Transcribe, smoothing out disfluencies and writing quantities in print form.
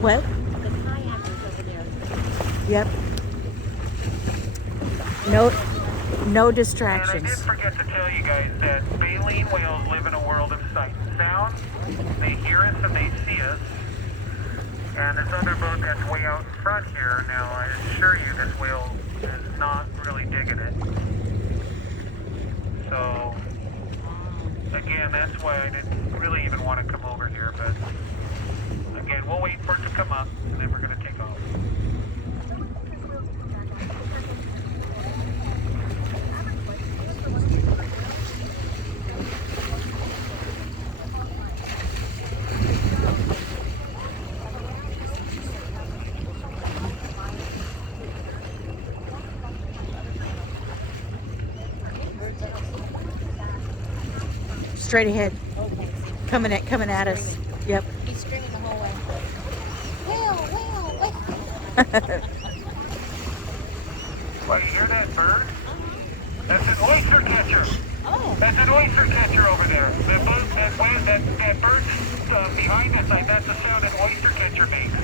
What? The kayakers over there. Yep. No And I did distractions. forget to tell you guys that baleen whales live in a world of sight and sound. They hear us and they see us. And this other boat that's way out in front here, now I assure you this whale is not really digging it. So, again, that's why I didn't really even want to come over here. But, again, we'll wait for it to come up, and then we're going to take off. Straight ahead. Coming at us. Yep. He's stringing the whole way. Whale. What, you hear that bird? That's an oyster catcher. Oh. That's an oyster catcher over there. That bird behind us, that's the sound an oyster catcher makes.